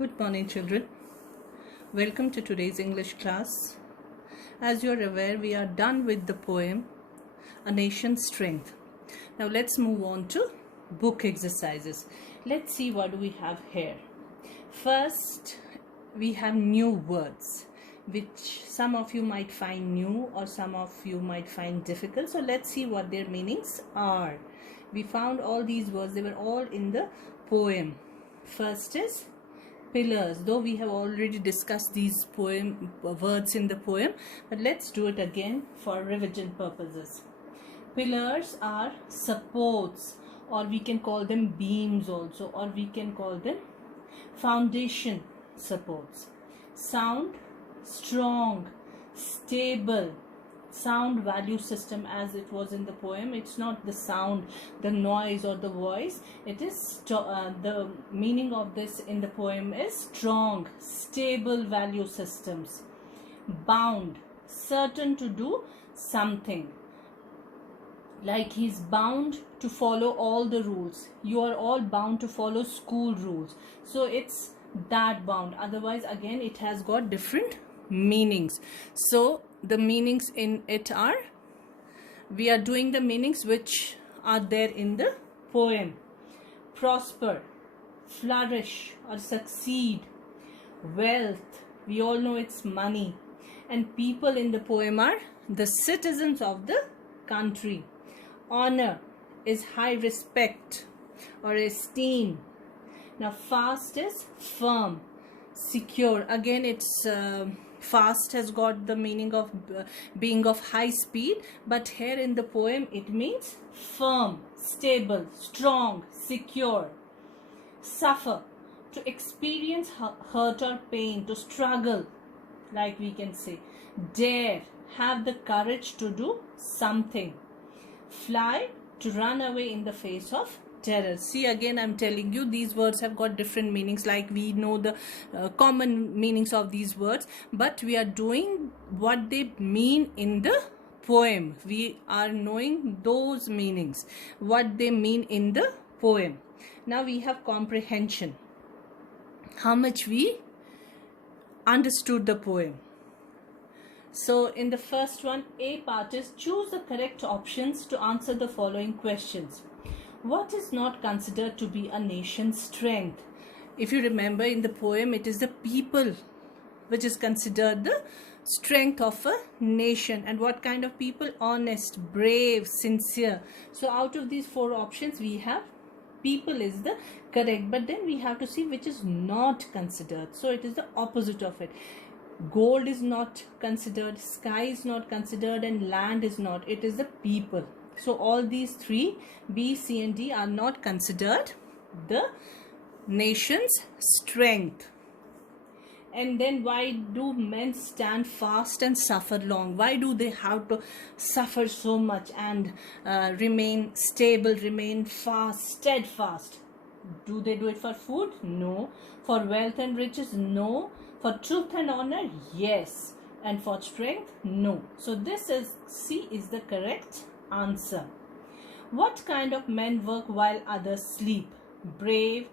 Good morning, children. Welcome to today's English class. As you are aware, we are done with the poem A Nation's Strength. Now let's move on to book exercises. Let's see what we have here. First, we have new words, which some of you might find new or some of you might find difficult. So let's see what their meanings are. We found all these words, they were all in the poem. First is pillars, though we have already discussed these words in the poem, but let's do it again for revision purposes. Pillars are supports, or we can call them beams also, or we can call them foundation supports. Sound, strong, stable. Sound value system, as it was in the poem. It's not the sound, the noise or the voice. It is the meaning of this in the poem is strong, stable value systems. Bound, certain to do something. Like he's bound to follow all the rules. You are all bound to follow school rules. So it's that bound. Otherwise, again, it has got different meanings. So the meanings in it are, we are doing the meanings which are there in the poem. Prosper, flourish or succeed. Wealth, we all know it's money. And people in the poem are the citizens of the country. Honor is high respect or esteem. Now fast is firm, secure. Again, it's fast has got the meaning of being of high speed, but here in the poem it means firm, stable, strong, secure. Suffer, to experience hurt or pain, to struggle, like we can say. Dare, have the courage to do something. Fly, to run away in the face of terror. See, again I'm telling you, these words have got different meanings. Like we know the common meanings of these words, but we are doing what they mean in the poem. We are knowing those meanings, what they mean in the poem. Now we have comprehension, how much we understood the poem. So in the first one, A part is choose the correct options to answer the following questions. What is not considered to be a nation's strength? If you remember in the poem, it is the people which is considered the strength of a nation. And what kind of people? Honest, brave, sincere. So out of these four options, we have people is the correct. But then we have to see which is not considered. So it is the opposite of it. Gold is not considered, sky is not considered, and land is not. It is the people. So all these three, B, C and D, are not considered the nation's strength. And then why do men stand fast and suffer long? Why do they have to suffer so much and remain stable, remain fast, steadfast? Do they do it for food? No. For wealth and riches? No. For truth and honor? Yes. And for strength? No. So this is, C is the correct answer. What kind of men work while others sleep? Brave,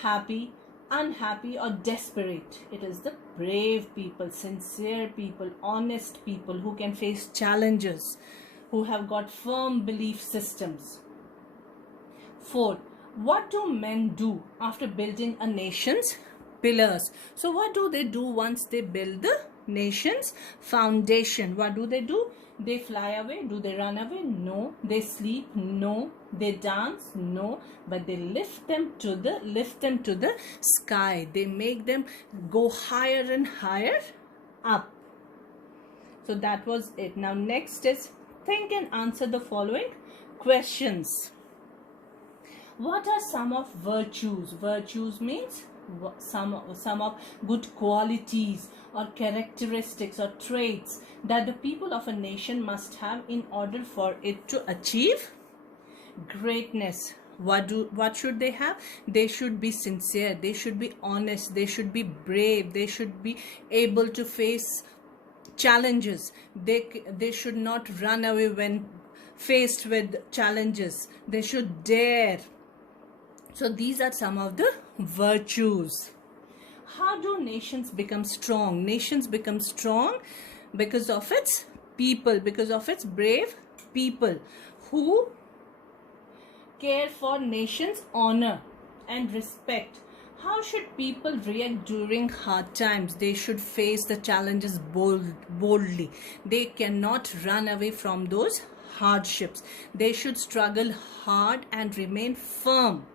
happy, unhappy or desperate? It is the brave people, sincere people, honest people who can face challenges, who have got firm belief systems. 4. What do men do after building a nation's pillars? So what do they do once they build the nation's foundation? What do? They fly away. Do they run away? No. They sleep? No. They dance? No. But they lift them to the sky. They make them go higher and higher up. So that was it. Now next is think and answer the following questions. What are some of virtues? Virtues means some of good qualities or characteristics or traits that the people of a nation must have in order for it to achieve greatness. What should they have? They should be sincere, they should be honest, they should be brave, they should be able to face challenges. They should not run away when faced with challenges. They should dare. So these are some of the virtues. How do nations become strong? Nations become strong because of its people, because of its brave people who care for nation's honor and respect. How should people react during hard times? They should face the challenges boldly. They cannot run away from those hardships. They should struggle hard and remain firm.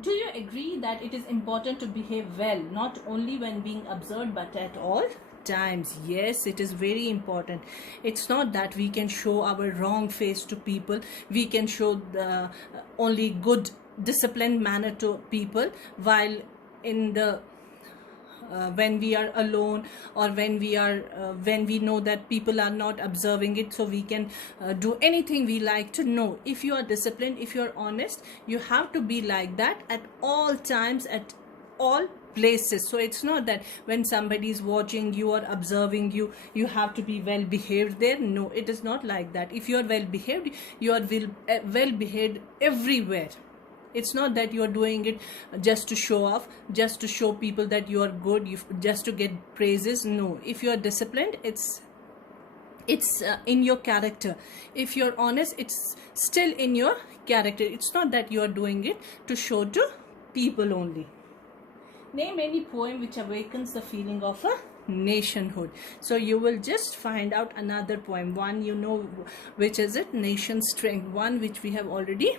Do you agree that it is important to behave well, not only when being observed but at all times? Yes, it is very important. It's not that we can show our wrong face to people. We can show the only good disciplined manner to people, while in the when we are alone, or when we know that people are not observing it, so we can do anything we like to. know if you are disciplined, if you are honest, you have to be like that at all times, at all places. So it's not that when somebody is watching you or observing you, you have to be well behaved there. No, it is not like that. If you are well behaved, you are well behaved everywhere. It's not that you are doing it just to show off, just to show people that you are good, just to get praises. No, if you are disciplined, it's in your character. If you're honest, it's still in your character. It's not that you are doing it to show to people only. Name any poem which awakens the feeling of a nationhood. So you will just find out another poem. One, you know which is it, Nation Strength, one which we have already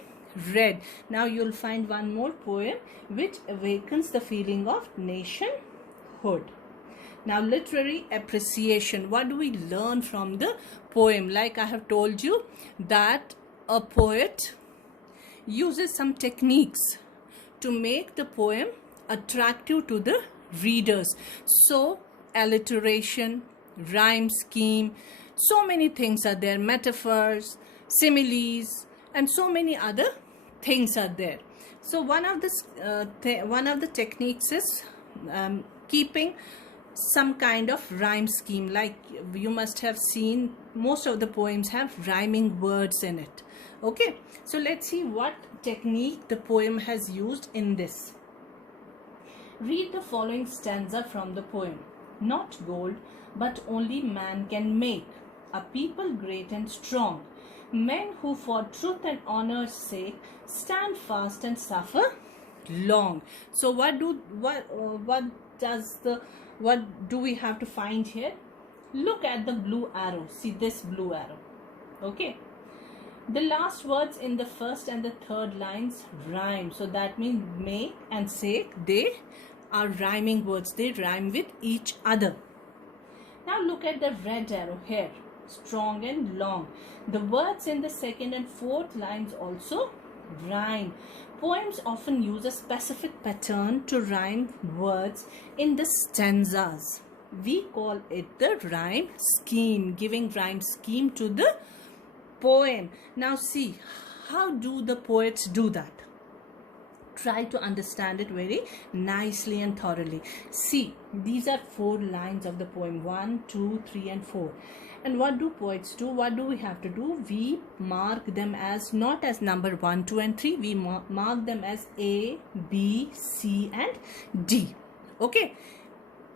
read. Now you'll find one more poem which awakens the feeling of nationhood. Now, literary appreciation. What do we learn from the poem? Like I have told you that a poet uses some techniques to make the poem attractive to the readers. So alliteration, rhyme scheme, so many things are there, metaphors, similes, and so many other things are there. So one of the techniques is keeping some kind of rhyme scheme. Like you must have seen, most of the poems have rhyming words in it. Okay, so let's see what technique the poem has used in this. Read the following stanza from the poem. Not gold, but only man can make a people great and strong, men who for truth and honor's sake stand fast and suffer long. So what do we have to find here? Look at the blue arrow. See this blue arrow. Okay, the last words in the first and the third lines rhyme. So that means make and sake, they are rhyming words. They rhyme with each other. Now look at the red arrow here. Strong and long. The words in the second and fourth lines also rhyme. Poems often use a specific pattern to rhyme words in the stanzas. We call it the rhyme scheme, giving rhyme scheme to the poem. Now see, how do the poets do that? Try to understand it very nicely and thoroughly. See, these are 4 lines of the poem, 1, 2, 3 and 4. And what do poets do? What do we have to do? We mark them as, not as number 1, 2 and 3. We mark them as A, B, C and D. Okay.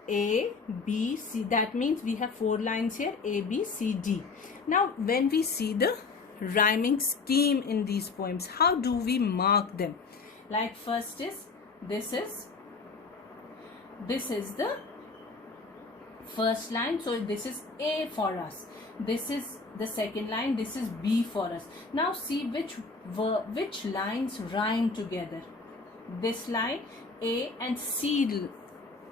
A, B, C. That means we have 4 lines here. A, B, C, D. Now when we see the rhyming scheme in these poems, how do we mark them? Like first is, this is the first line, so this is A for us. This is the second line, this is B for us. Now see which lines rhyme together. This line A and C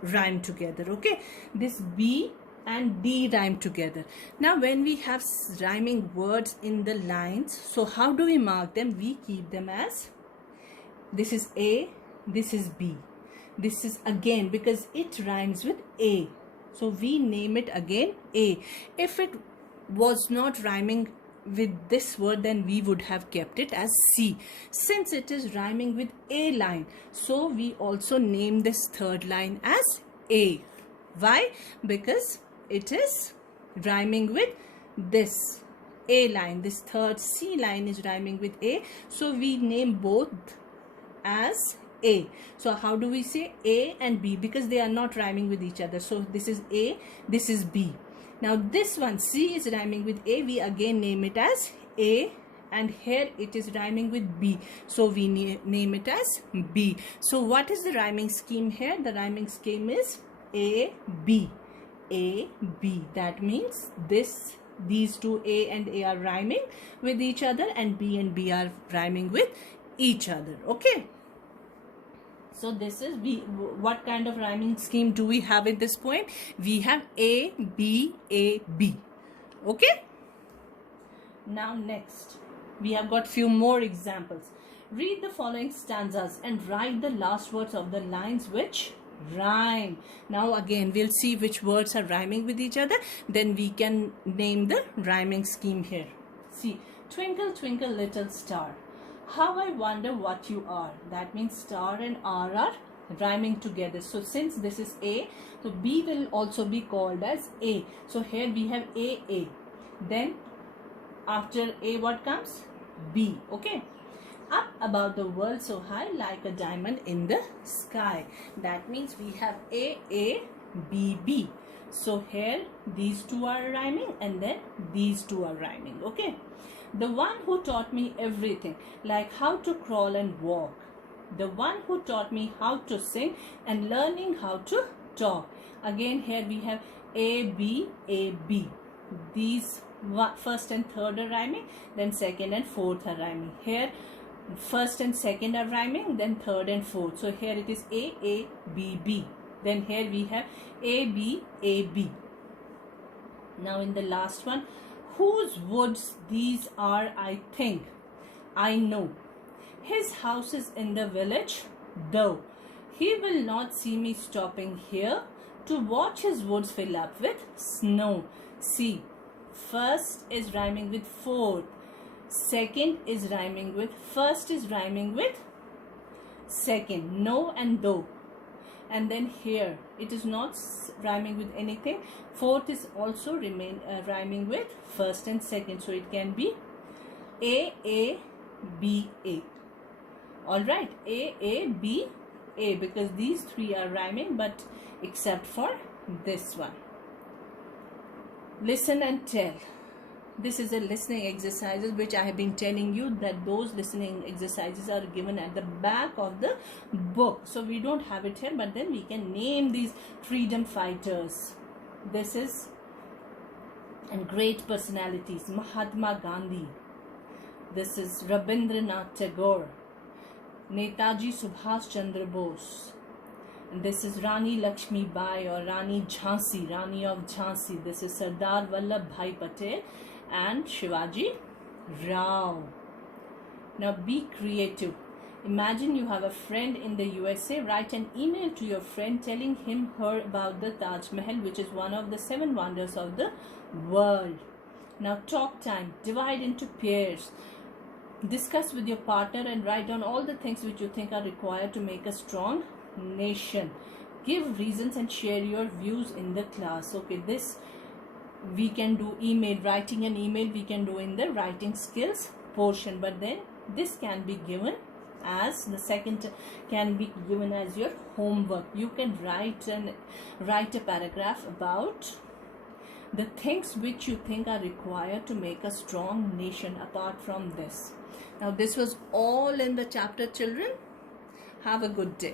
rhyme together. Okay, this B and D rhyme together. Now when we have rhyming words in the lines, so how do we mark them? We keep them as, this is A, this is B, this is again, because it rhymes with A, so we name it again A. If it was not rhyming with this word, then we would have kept it as C. Since it is rhyming with A line, so we also name this third line as A. Why? Because it is rhyming with this A line. This third C line is rhyming with A, so we name both as A. So how do we say A and B? Because they are not rhyming with each other. So this is A, this is B. Now this one, C is rhyming with A. We again name it as A, and here it is rhyming with B. So we name it as B. So what is the rhyming scheme here? The rhyming scheme is A, B. A, B. That means these two A and A are rhyming with each other, and B and B are rhyming with each other. Okay. So this is what kind of rhyming scheme do we have in this poem? We have A, B, A, B. Okay. Now next, we have got few more examples. Read the following stanzas and write the last words of the lines which rhyme. Now again, we'll see which words are rhyming with each other. Then we can name the rhyming scheme here. See, twinkle, twinkle, little star, how I wonder what you are. That means star and R are rhyming together. So since this is A, so B will also be called as A. So here we have A. Then after A, what comes? B. Okay. Up above the world so high, like a diamond in the sky. That means we have A, B, B. So here these two are rhyming, and then these two are rhyming. Okay. The one who taught me everything, like how to crawl and walk. The one who taught me how to sing and learning how to talk. Again here we have A, B, A, B. These first and third are rhyming, then second and fourth are rhyming. Here first and second are rhyming, then third and fourth. So here it is A, B, B. Then here we have A, B, A, B. Now in the last one, whose woods these are, I think, I know. His house is in the village, though he will not see me stopping here to watch his woods fill up with snow. See, first is rhyming with fourth, second is rhyming with, first is rhyming with second, no and though. And then here it is not rhyming with anything. Fourth is also rhyming with first and second. So it can be A, B, A. Alright, A, B, A, because these three are rhyming, but except for this one. Listen and tell. This is a listening exercises which I have been telling you that those listening exercises are given at the back of the book. So we don't have it here, but then we can name these freedom fighters. This is and great personalities. Mahatma Gandhi. This is Rabindranath Tagore. Netaji Subhash Chandra Bose. And this is Rani Lakshmi Bai or Rani Jhansi, Rani of Jhansi. This is Sardar Vallabhbhai Patel and Shivaji Rao. Now be creative. Imagine you have a friend in the USA. Write an email to your friend telling her about the Taj Mahal, which is one of the 7 wonders of the world. Now talk time. Divide into pairs. Discuss with your partner and write down all the things which you think are required to make a strong nation. Give reasons and share your views in the class. Okay, this we can do email, writing an email we can do in the writing skills portion, but then this can be given as the second, can be given as your homework. You can write a paragraph about the things which you think are required to make a strong nation apart from this. Now this was all in the chapter, children. Have a good day.